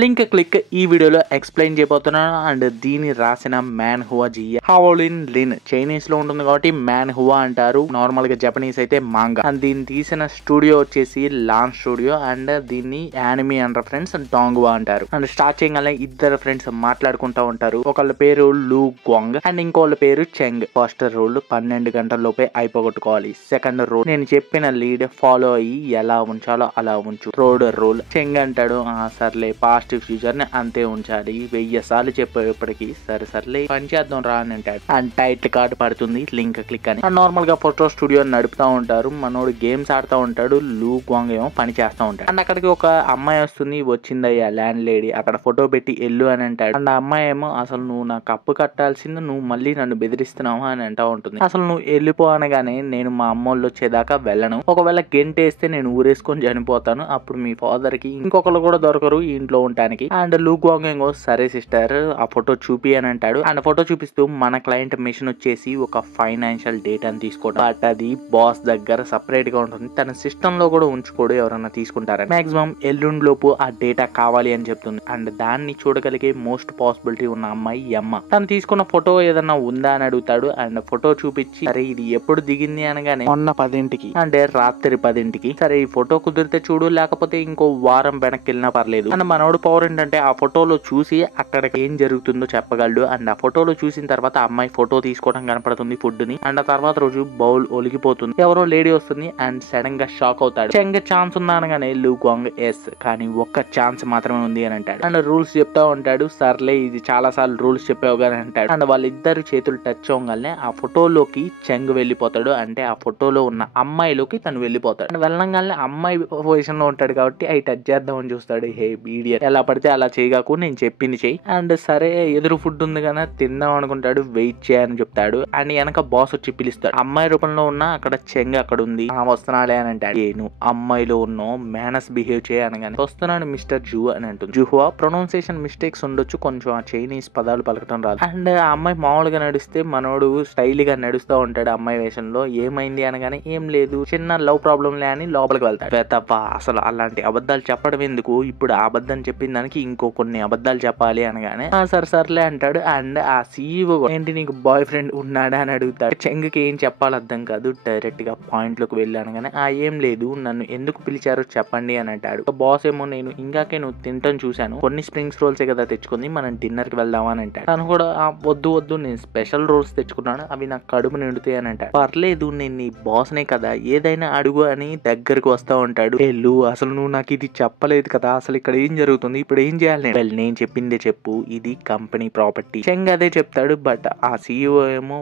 Link click ఈ వీడియోలో explain చేయబోతున్నాను. అండ్ దీన్ని రాసిన మ్యాన్ హువా జియే హావోలిన్ లిన్. చైనీస్ లో ఉంటుంది కాబట్టి మ్యాన్ హువా అంటారు, నార్మల్ గా జపనీస్ అయితే మాంగా. అండ్ దీన్ని తీసిన స్టూడియో వచ్చేసి లాన్ స్టూడియో. అండ్ దీన్ని యానిమీ అంటారు ఫ్రెండ్స్, డాంగ్వా అంటారు. అండ్ స్టార్ట్ చేయగానే ఇద్దరు ఫ్రెండ్స్ మాట్లాడుకుంటా ఉంటారు. ఒకళ్ళ పేరు లూ గ్వాంగ్ అండ్ ఇంకోళ్ళ పేరు చెంగ్. ఫస్ట్ రూల్ 12 గంటల లోపే అయిపోగొట్టుకోవాలి. సెకండ్ రూల్ నేను చెప్పిన లీడ్ ఫాలో అయ్యి ఎలా ఉంచాలో అలా ఉంచు. థర్డ్ రూల్ చెంగ్ అంటాడు సర్లే పాస్ట్ ఫ్యూచర్ ని అంతే ఉంచాలి. 1000 సార్లు చెప్పేప్పటికి సర్లే పని చేద్దాం రా అని అంటాడు. అండ్ టైటిల్ కార్డు పడుతుంది, లింక్ క్లిక్ అని. అండ్ నార్మల్ గా ఫోటో స్టూడియో నడుపుతా ఉంటారు. మనోడు గేమ్స్ ఆడుతూ ఉంటాడు, లూ గ్వాంగ్ ఏమో పని చేస్తూ ఉంటాడు. అండ్ అక్కడికి ఒక అమ్మాయి వస్తుంది, వచ్చిందయ్యా ల్యాండ్ లేడీ, అక్కడ ఫోటో పెట్టి ఎల్లు అని అంటాడు. అండ్ ఆ అమ్మాయి ఏమో అసలు నువ్వు నాకు అప్పు కట్టాల్సింది, నువ్వు మళ్ళీ నన్ను బెదిరిస్తున్నావు అని అంటా ఉంటుంది. అసలు నువ్వు వెళ్ళిపో అనగానే నేను మా అమ్మోళ్ళు వచ్చేదాకా వెళ్ళను, ఒకవేళ గెంటేస్తే నేను ఊరేసుకొని చనిపోతాను, అప్పుడు మీ ఫాదర్ కి ఇంకొకరు కూడా దొరకరు ఈ ఇంట్లో ఉండటానికి. అండ్ లూ గ్వాంగ్ ఏమో సరే సిస్టర్ ఆ ఫోటో చూపి అని అంటాడు. అండ్ ఫోటో చూపిస్తూ మన క్లయింట్ మిషన్ వచ్చేసి ఒక ఫైనాన్షియల్ డేటాని తీసుకోవడం, బట్ అది బాస్ దగ్గర సపరేట్ గా ఉంటుంది, తన సిస్టమ్ లో కూడా ఉంచుకోడు ఎవరన్నా తీసుకుంటారని. మాక్సిమం ఎల్లుండి లోపు ఆ డేటా కావాలి అని చెప్తుంది. అండ్ దాన్ని చూడగలిగే మోస్ట్ పాసిబిలిటీ ఉన్న అమ్మాయి ఎమ్మ. తను తీసుకున్న ఫోటో ఏదన్నా ఉందా అని అడుగుతాడు. అండ్ ఫోటో చూపించి సరే ఇది ఎప్పుడు దిగింది అనగానే మొన్న 10ంటికి, అంటే రాత్రి 10ంటికి. సరే ఈ ఫోటో కుదిరితే చూడు, లేకపోతే ఇంకో వారం వెనక్కి వెళ్ళినా పర్లేదు. అండ్ మనోడు పవర్ ఏంటంటే ఆ ఫోటోలో చూసి అక్కడ ఏం జరుగుతుందో చెప్పగలడు. అండ్ ఆ ఫోటోలో చూసిన తర్వాత అమ్మాయి ఫోటో తీసుకోవడం కనపడుతుంది ఫుడ్ ని. అండ్ ఆ తర్వాత రోజు బౌల్ ఒలిగిపోతుంది, ఎవరో లేడీ వస్తుంది. అండ్ సడన్ గా షాక్ అవుతాడు. చెంగ ఛాన్స్ ఉందా అనగానే లూ గ్వాంగ్ ఎస్, కానీ ఒక్క ఛాన్స్ మాత్రమే ఉంది అని అంటాడు. అండ్ రూల్స్ చెప్తా ఉంటాడు. సర్లే ఇది చాలా సార్లు రూల్స్ చెప్పావు కానీ అంటాడు. అండ్ వాళ్ళిద్దరు చేతులు టచ్ అవ్వగానే ఆ ఫోటోలోకి చెంగ్ వెళ్ళిపోతాడు, అంటే ఆ ఫోటోలో ఉన్న అమ్మాయిలోకి తను వెళ్ళిపోతాడు. అండ్ వెళ్ళంగానే అమ్మాయి పొజిషన్ లో ఉంటాడు కాబట్టి అవి టచ్ చేద్దామని చూస్తాడు. హే బీడియర్, ఎలా పడితే అలా చేయగాకు, నేను చెప్పింది చెయ్యి. అండ్ సరే ఎదురు ఫుడ్ ఉంది కదా తిందాం అనుకుంటాడు, వెయిట్ చేయని చెప్తాడు. అండ్ వెనక బాస్ వచ్చి పిలుస్తాడు. అమ్మాయి రూపంలో ఉన్న అక్కడ చెంగ్ అక్కడ ఉంది, వస్తున్నాడే అని అంటాడు. నువ్వు అమ్మాయిలో ఉన్నావు, మేనస్ బిహేవ్ చేయ అనగానే వస్తున్నాడు మిస్టర్ జూ అని అంటుంది. జుహువా ప్రొనౌన్సియేషన్ మిస్టేక్స్ ఉండొచ్చు, కొంచెం ఆ చైనీస్ పదాలు పలకటం రాదు. అండ్ ఆ అమ్మాయి మామూలుగా నడిస్తే మనోడు స్టైల్ గా నడుస్తూ ఉంటాడు అమ్మాయి వేషంలో. ఏమైంది అనగానే ఏం లేదు, చిన్న లవ్ ప్రాబ్లం లే అని లోపలికి వెళ్తాడు. తప్ప అసలు అలాంటి అబద్ధాలు చెప్పడం ఎందుకు, ఇప్పుడు ఆ అబద్ధం చెప్పిన దానికి ఇంకో కొన్ని అబద్ధాలు చెప్పాలి అనగానే సర్లే అంటాడు. అండ్ ఆ సీఈఓ ఏంటి నీకు బాయ్ ఫ్రెండ్ ఉన్నాడా అని అడుగుతాడు. చెంగుకి ఏం చెప్పాలి అర్థం కాదు, డైరెక్ట్ గా పాయింట్ లోకి వెళ్ళి అనగానే ఏం లేదు, నన్ను ఎందుకు పిలిచారో చెప్పండి అని అంటాడు. బాస్ ఏమో నేను ఇంకాకే నువ్వు తింటాను చూశాను, కొన్ని స్ప్రింగ్స్ రోల్సే కదా తెచ్చుకుంది, మనం డిన్నర్ కి వెళ్దామా అని అంటాడు. తను కూడా వద్దు నేను స్పెషల్ రోల్స్ తెచ్చుకున్నాను, అవి నాకు కడుపు నిండుతాయి అని అంటాడు. పర్లేదు నేను నీ బాస్ నే కదా, ఏదైనా అడుగు అని దగ్గరకు వస్తా ఉంటాడు. లూ అసలు నువ్వు నాకు ఇది చెప్పలేదు కదా, అసలు ఇక్కడ ఏం జరుగుతుంది, ఇప్పుడు ఏం చేయాలి? నేను చెప్పిందే చెప్పు, ఇది కంపెనీ ప్రాపర్టీ. చెంగ్ అదే చెప్తాడు. బట్ ఆ సీఈఓ ఏమో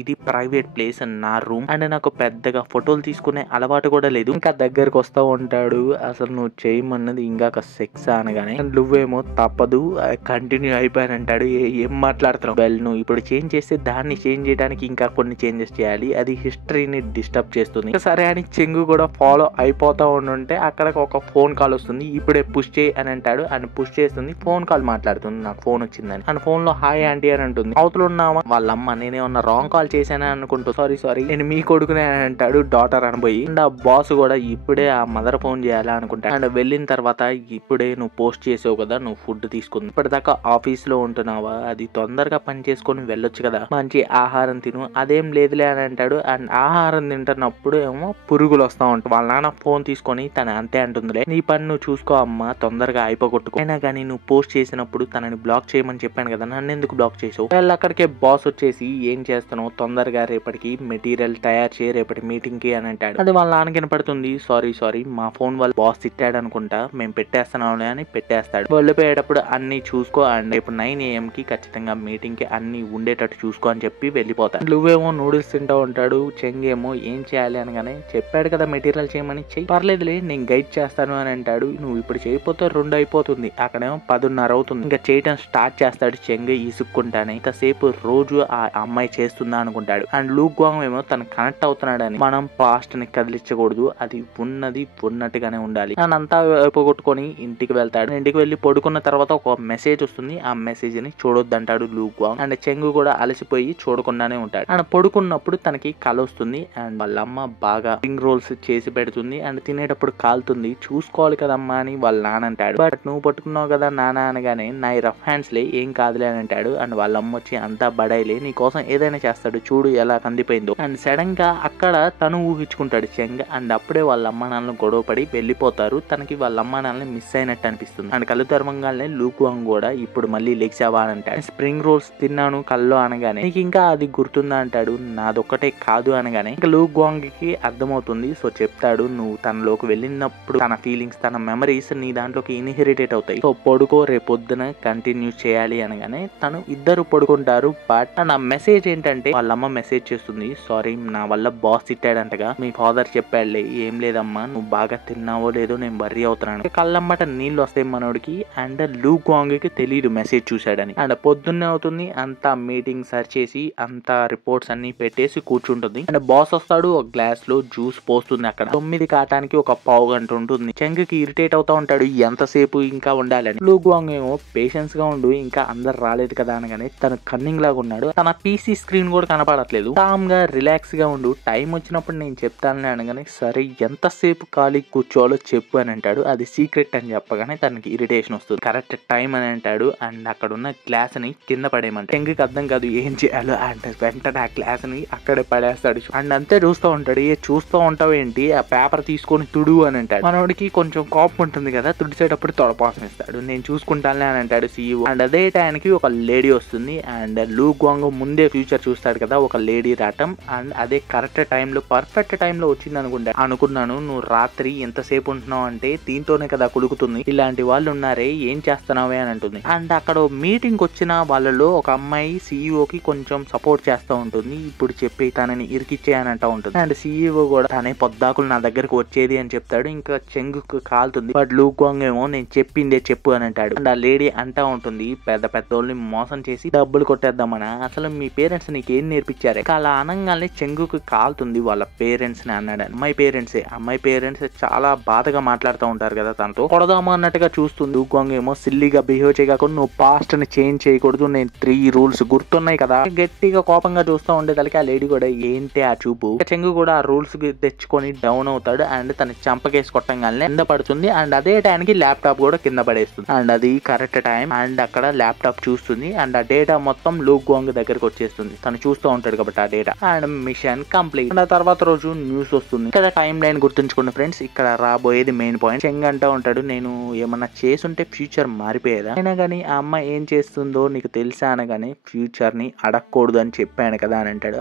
ఇది ప్రైవేట్ ప్లేస్ నా రూమ్, అండ్ నాకు పెద్దగా ఫోటోలు తీసుకునే అలవాటు కూడా లేదు. ఇంకా దగ్గరకు వస్తా ఉంటాడు. అసలు నువ్వు చేయమన్నది ఇంకా సెక్స్ అనగానే నువ్వేమో తప్పదు కంటిన్యూ అయిపోయానంటాడు. ఏం మాట్లాడుతున్నావు? నువ్వు ఇప్పుడు చేంజ్ చేస్తే దాన్ని చేంజ్ చేయడానికి ఇంకా కొన్ని చేంజెస్ చేయాలి, అది హిస్టరీని డిస్టర్బ్ చేస్తుంది. సరే అని చెంగు కూడా ఫాలో అయిపోతా ఉంటే అక్కడ ఒక ఫోన్ కాల్ వస్తుంది. ఇప్పుడే పుష్ చేయి అని అంటాడు. అండ్ పుష్ చేస్తుంది, ఫోన్ కాల్ మాట్లాడుతుంది, నాకు ఫోన్ వచ్చిందని. అండ్ ఫోన్ లో హాయ్ ఆంటీ అని అంటుంది. అవతల ఉన్నామా వాళ్ళమ్మ, నేనేమన్నా రాంగ్ కాల్ చేశాను అనుకుంటూ సారీ నేను మీ కొడుకునే అని అంటాడు, డాటర్ అనబోయి. అండ్ ఆ బాస్ కూడా ఇప్పుడే ఆ మదర్ ఫోన్ చేయాలా అనుకుంటాడు. అండ్ వెళ్ళిన తర్వాత ఇప్పుడే నువ్వు పోస్ట్ చేసావు కదా, నువ్వు ఫుడ్ తీసుకుంది, ఇప్పటిదాకా ఆఫీస్ లో ఉంటున్నావా, అది తొందరగా పని చేసుకొని వెళ్ళొచ్చు కదా, మంచి ఆహారం తిను. అదేం లేదులే అని అంటాడు. అండ్ ఆహారం తింటున్నప్పుడు ఏమో పురుగులు వస్తా ఉంటాయి. వాళ్ళ నాన్న ఫోన్ తీసుకొని తన అంతే అంటుందిలే, నీ పని నువ్వు చూసుకో అమ్మా, తొందరగా అయిపోగొట్టుకో. అయినా కానీ నువ్వు పోస్ట్ చేసినప్పుడు తనని బ్లాక్ చేయమని చెప్పాను కదా, నన్ను ఎందుకు బ్లాక్ చేసావు? వాళ్ళు అక్కడికే బాస్ వచ్చేసి ఏం చేస్తున్నావు, తొందరగా రేపటికి మెటీరియల్ తయారు చేయి రేపటి మీటింగ్ కి అని అంటాడు. అది వాళ్ళ నాన్నకి వినపడుతుంది. సారీ మా ఫోన్ వాళ్ళు బాస్ తిట్టాడు అనుకుంటా, మేము పెట్టేస్తున్నాం అని పెట్టేస్తాడు. వెళ్ళిపోయేటప్పుడు అన్ని చూసుకో, అండ్ రేపు 9 AM కి ఖచ్చితంగా మీటింగ్ కి అన్ని ఉండేటట్టు చూసుకో అని చెప్పి వెళ్ళిపోతాడు. నువ్వేమో నూడిల్స్ తింటా ఉంటాడు. చెంగేమో ఏం చేయాలి అనగానే చెప్పాడు కదా మెటీరియల్ చేయమని, చెయ్యి పర్లేదులే నేను గైడ్ చేస్తాను అని అంటాడు. నువ్వు ఇప్పుడు చేయకపోతే 2 అయిపోతుంది, అక్కడేమో 10:30 అవుతుంది. ఇంకా చేయటం స్టార్ట్ చేస్తాడు చెంగ ఈసుక్కుంటానే. ఇంతసేపు రోజు ఆ అమ్మాయి చేస్తుందా అనుకుంటాడు. అండ్ లూ గ్వాంగ్ ఏమో తను కనెక్ట్ అవుతున్నాడని, మనం పాస్ట్ ని కదిలించకూడదు, అది ఉన్నది ఉన్నట్టుగానే ఉండాలి అని అంతా అయిపోగొట్టుకొని ఇంటికి వెళ్తాడు. ఇంటికి వెళ్ళి పడుకున్న తర్వాత ఒక మెసేజ్ వస్తుంది, ఆ మెసేజ్ ని చూడొద్దంటాడు లూ గ్వాంగ్. అండ్ చెంగు కూడా అలసిపోయి చూడకుండానే ఉంటాడు. అండ్ పడుకున్నప్పుడు తనకి కల వస్తుంది. అండ్ వాళ్ళ అమ్మ బాగా స్ప్రింగ్ రోల్స్ చేసి పెడుతుంది. అండ్ తినేటప్పుడు కాలుతుంది, చూసుకోవాలి కదమ్మా అని వాళ్ళ నాన్న అంటాడు. బట్ బట్ నువ్వు పట్టుకున్నావు కదా నాన్న అనగానే నా రఫ్ హ్యాండ్స్లే ఏం కాదులే అని అంటాడు. అండ్ వాళ్ళ అమ్మ వచ్చి అంతా బడాయిలే నీ కోసం ఏదైనా చేస్తాడు చూడు ఎలా కందిపోయిందో. అండ్ సడన్ గా అక్కడ తను ఊహించుకుంటాడు చెంగ్. అండ్ అప్పుడే వాళ్ళ అమ్మ నాన్నలు గొడవపడి వెళ్ళిపోతారు. తనకి వాళ్ళ అమ్మ నాన్నని మిస్ అయినట్టు అనిపిస్తుంది. అండ్ కళ్ళు తెరవంగానే లూక్ వాంగ్ కూడా ఇప్పుడు మళ్ళీ లెగ్సావా అని అంటాడు. స్ప్రింగ్ రోల్స్ తిన్నాను కల్లో అనగానే నీకు ఇంకా అది గుర్తుందా అంటాడు. నాదొక్కటే కాదు అనగానే ఇంకా లూక్ వాంగ్ కి అర్థమవుతుంది. సో చెప్తాడు నువ్వు తనలోకి వెళ్ళినప్పుడు తన ఫీలింగ్స్ తన మెమరీస్ నీ దాంట్లోకి ఇన్హెరిటేట్ అవుతాయి. సో పడుకో రేపొద్దున కంటిన్యూ చేయాలి అనగానే తను ఇద్దరు పడుకుంటారు. బట్ నా మెసేజ్ ఏంటంటే వాళ్ళ అమ్మ మెసేజ్ చేస్తుంది, సారీ నా వల్ల బాస్ తిట్టాడంటగా మీ ఫాదర్ చెప్పాడులే. ఏం లేదమ్మా నువ్వు బాగా తిన్నావో లేదో నేను వర్రీ అవుతున్నాను. కళ్ళమ్మట నీళ్ళు వస్తాయి మనోడికి. అండ్ లూక్ వాంగ్ కి తెలియదు మెసేజ్ చూశాడని. అండ్ పొద్దున్నే అవుతుంది. అంతా మీటింగ్ సర్చ్ చేసి అంతా రిపోర్ట్స్ అన్ని పెట్టేసి కూర్చుంటుంది. అండ్ బాస్ వస్తాడు. ఒక గ్లాస్ లో జ్యూస్ పోస్తుంది. అక్కడ 9 కాటానికి ఒక పావు గంట ఉంటుంది. చెంగ్ కి ఇరిటేట్ అవుతా ఉంటాడు ఎంతసేపు ఇంకా ఉండాలని. లూక్ వాంగ్ ఏమో పేషెన్స్ గా ఉండు ఇంకా అందరు రాలేదు కదా అనగానే తను కన్నింగ్ లాగా ఉన్నాడు. తన పీసీ స్క్రీన్ కూడా కనపడట్లేదు. కామ్ గా రిలాక్స్ గా ఉండు టైం వచ్చినప్పుడు నేను చెప్తానని అనగానే సరే ఎంతసేపు ఖాళీ కూర్చోవాలో చెప్పు అని అంటాడు. అది సీక్రెట్ అని చెప్పగానే తనకి ఇరిటేషన్ వస్తుంది. కరెక్ట్ టైం అని అంటాడు. అండ్ అక్కడ ఉన్న గ్లాస్ ని కింద పడేయమంటాడు. చెంగికి అర్థం కాదు ఏం చేయాలో. అండ్ వెంటనే ఆ గ్లాస్ ని అక్కడే పడేస్తాడు. అండ్ అంతే చూస్తూ ఉంటాడు. ఏ చూస్తూ ఉంటావు ఏంటి ఆ పేపర్ తీసుకొని తుడు అని అంటాడు. మనోడికి కొంచెం కోపం ఉంటుంది కదా తుడిచేటప్పుడు తొడపాసం ఇస్తాడు. నేను చూసుకుంటానులే అని అంటాడు సీఈఓ. అండ్ అదే టైంకి ఒక లేడీ వస్తుంది. అండ్ లూక్ వాంగ్ ముందే ఫ్యూచర్ చూస్తాడు కదా ఒక లేడీ రావటం. అండ్ అదే కరెక్ట్ టైంలో పర్ఫెక్ట్ టైంలో వచ్చింది అనుకున్నాను. నువ్వు రాత్రి ఎంతసేపు ఉంటున్నావు అంటే దీంతోనే కదా కులుకుతుంది. ఇలాంటి వాళ్ళు ఉన్నారే ఏం చేస్తున్నావే అని అంటుంది. అండ్ అక్కడ మీటింగ్ వచ్చిన వాళ్ళలో ఒక అమ్మాయి సీఈఓకి కొంచెం సపోర్ట్ చేస్తూ ఉంటుంది. ఇప్పుడు చెప్పి తనని ఇరికిచ్చే అని అంటూ ఉంటుంది. అండ్ సీఈఓ కూడా తనే పొద్దాకులు నా దగ్గరకు వచ్చేది అని చెప్తాడు. ఇంకా చెంగుకు కాలుతుంది. బట్ లూక్ వాంగ్ ఏమో నేను చెప్పిందే చెప్పు అని అంటాడు. అండ్ ఆ లేడీ అంటా ఉంటుంది పెద్ద పెద్దోళ్ళని మోసం చేసి డబ్బులు కొట్టేద్దామనా అసలు మీ పేరెంట్స్ నీకేం నేర్పించారే. అలా అనగానే చెంగుకు కాలుతుంది వాళ్ళ పేరెంట్స్ ని అన్నాడు. అమ్మాయి పేరెంట్స్ చాలా బాధగా మాట్లాడుతూ ఉంటారు కదా తనతో కొడదామా అన్నట్టుగా చూస్తుంది. లూక్ వాంగ్ ఏమో సిల్లీగా బిహేవ్ చేయకుండా నువ్వు పాస్ట్ ని చేంజ్ చేయకూడదు నేను 3 రూల్స్ గుర్తున్నాయి కదా గట్టిగా కోపంగా చూస్తూ ఉండేదానికి ఆ లేడీ కూడా ఏంటి ఆ చూపు. చెంగు కూడా ఆ రూల్స్ తెచ్చుకొని డౌన్ అవుతాడు. అండ్ తన చంపకేసి కొట్టంగానే కింద పడుతుంది. అండ్ అదే టైంకి ల్యాప్టాప్ కూడా కింద పడేస్తుంది. అండ్ అది కరెక్ట్ టైం. అండ్ అక్కడ ల్యాప్టాప్ చూస్తుంది. అండ్ ఆ డేటా మొత్తం లూక్ వాంగ్ దగ్గరకు వచ్చేస్తుంది. తను చూస్తూ ఉంటాడు కాబట్టి ఆ data. And mission complete. And ఆ తర్వాత రోజు న్యూస్ వస్తుంది. ఇక్కడ టైం లైన్ గుర్తుంచుకోండి ఫ్రెండ్స్. ఇక్కడ రాబోయేది మెయిన్ పాయింట్. చెంగ్ అంటూ ఉంటాడు నేను ఏమన్నా చేసుంటే ఫ్యూచర్ మారిపోయేదా. అయినా కానీ ఆ అమ్మాయి ఏం చేస్తుందో నీకు తెలుసా అనగానే ఫ్యూచర్ ని అడగకూడదు అని చెప్పాను కదా అని అంటాడు.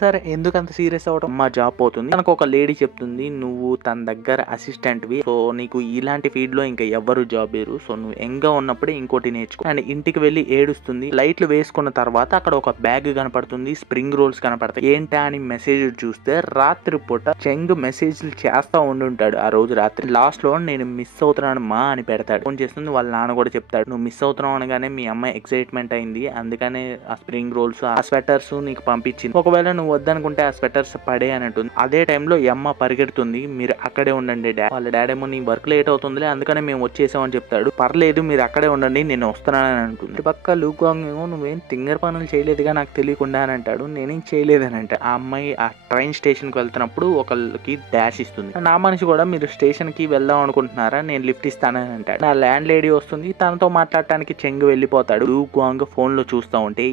సరే ఎందుకు అంత సీరియస్ అవడం. అమ్మ జాబ్ పోతుంది. తనకు ఒక లేడీ చెప్తుంది నువ్వు తన దగ్గర అసిస్టెంట్ వి. సో నీకు ఇలాంటి ఫీల్డ్ లో ఇంకా ఎవరు జాబ్ లేరు. సో నువ్వు యంగా ఉన్నప్పుడే ఇంకోటి నేర్చుకో. అండ్ ఇంటికి వెళ్ళి ఏడుస్తుంది. లైట్లు వేసుకున్న తర్వాత అక్కడ ఒక బ్యాగ్ కనపడుతుంది. స్ప్రింగ్ రోల్స్ కనపడతాయి. ఏంటా అని మెసేజ్ చూస్తే రాత్రి పూట చెంగ్ మెసేజ్లు చేస్తా ఉండుంటాడు. ఆ రోజు రాత్రి లాస్ట్ లో నేను మిస్ అవుతున్నాను మా అని పెడతాడు. ఫోన్ చేస్తుంది. వాళ్ళ నాన్న కూడా చెప్తాడు నువ్వు మిస్ అవుతున్నావు అనగానే మీ అమ్మాయి ఎక్సైట్మెంట్ అయింది. అందుకనే ఆ స్ప్రింగ్ రోల్స్ ఆ స్వెటర్స్ నీకు పంపించింది. ఒకవేళ నువ్వు వద్దనుకుంటే ఆ స్వెటర్స్ పడే అని అంటుంది. అదే టైంలో అమ్మ పరిగెడుతుంది. మీరు అక్కడే ఉండండి వాళ్ళ డాడీ ఏమో నీ వర్క్ లేట్ అవుతుందిలే అందుకనే మేము వచ్చేసామని చెప్తాడు. పర్లేదు మీరు అక్కడే ఉండండి నేను వస్తున్నానని అంటుంది. పక్క లూక్ వాంగ్ ఏమో నువ్వేం తింగర్ పనులు చేయలేదుగా నాకు తెలియకుండా అని అంటాడు. నేనేం చేయలేదని అంట. ఆ అమ్మాయి ఆ ట్రైన్ స్టేషన్ కి వెళ్తున్నప్పుడు ఒకళ్ళకి డాష్ ఇస్తుంది. నా మనిషి కూడా మీరు స్టేషన్ కి వెళ్దాం అనుకుంటున్నారా నేను లిఫ్ట్ ఇస్తానని అంటాడు. నా ల్యాండ్ లేడీ వస్తుంది. తనతో మాట్లాడటానికి చెంగు వెళ్ళిపోతాడు. లూక్ వాంగ్ ఫోన్ లో చూస్తూ ఉంటే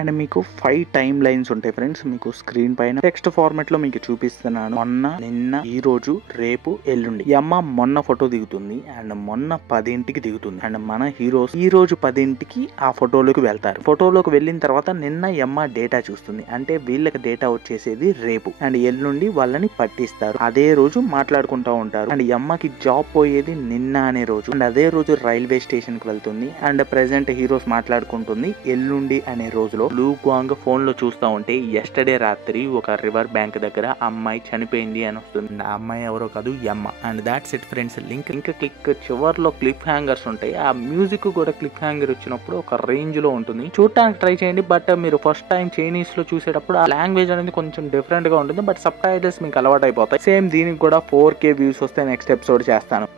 అండ్ మీకు 5 టైమ్ లైన్స్ ఉంటాయి ఫ్రెండ్స్. మీకు స్క్రీన్ పైన టెక్స్ట్ ఫార్మాట్ లో మీకు చూపిస్తున్నాను. మొన్న నిన్న ఈ రోజు రేపు ఎల్లుండి. ఈ అమ్మ మొన్న ఫోటో దిగుతుంది. అండ్ మొన్న 10ంటికి దిగుతుంది. అండ్ మన హీరోస్ ఈ రోజు 10ంటికి ఆ ఫోటోలోకి వెళ్తారు. ఫోటోలోకి వెళ్ళిన తర్వాత నిన్న ఈ అమ్మ డేటా చూస్తుంది. అంటే వీళ్ళకి డేటా వచ్చేసేది రేపు. అండ్ ఎల్లుండి వాళ్ళని పట్టిస్తారు. అదే రోజు మాట్లాడుకుంటా ఉంటారు. అండ్ ఈ అమ్మకి జాబ్ పోయేది నిన్న అనే రోజు. అండ్ అదే రోజు రైల్వే స్టేషన్ కి వెళ్తుంది. అండ్ ప్రెసెంట్ హీరోస్ మాట్లాడుకుంటుంది ఎల్లుండి అనే రోజులో. లూక్ వాంగ్ ఫోన్ లో చూస్తా ఉంటే ఎస్టర్డే రాత్రి ఒక రివర్ బ్యాంక్ దగ్గర అమ్మాయి చనిపోయింది అని వస్తుంది. ఆ అమ్మాయి ఎవరో కాదు యమ్మ. And that's it friends. Link click చివర్లో క్లిప్ హ్యాంగర్స్ ఉంటాయి. ఆ మ్యూజిక్ కూడా క్లిప్ హ్యాంగర్ వచ్చినప్పుడు ఒక రేంజ్ లో ఉంటుంది. చూడటానికి ట్రై చేయండి. బట్ మీరు ఫస్ట్ టైం చైనీస్ లో చూసేటప్పుడు ఆ లాంగ్వేజ్ అనేది కొంచెం డిఫరెంట్ గా ఉంటుంది. బట్ సబ్ టైటిల్స్ మీకు అలవాటు అయిపోతాయి. సేమ్ దీనికి కూడా 4K వ్యూస్ వస్తే నెక్స్ట్ ఎపిసోడ్ చేస్తాను.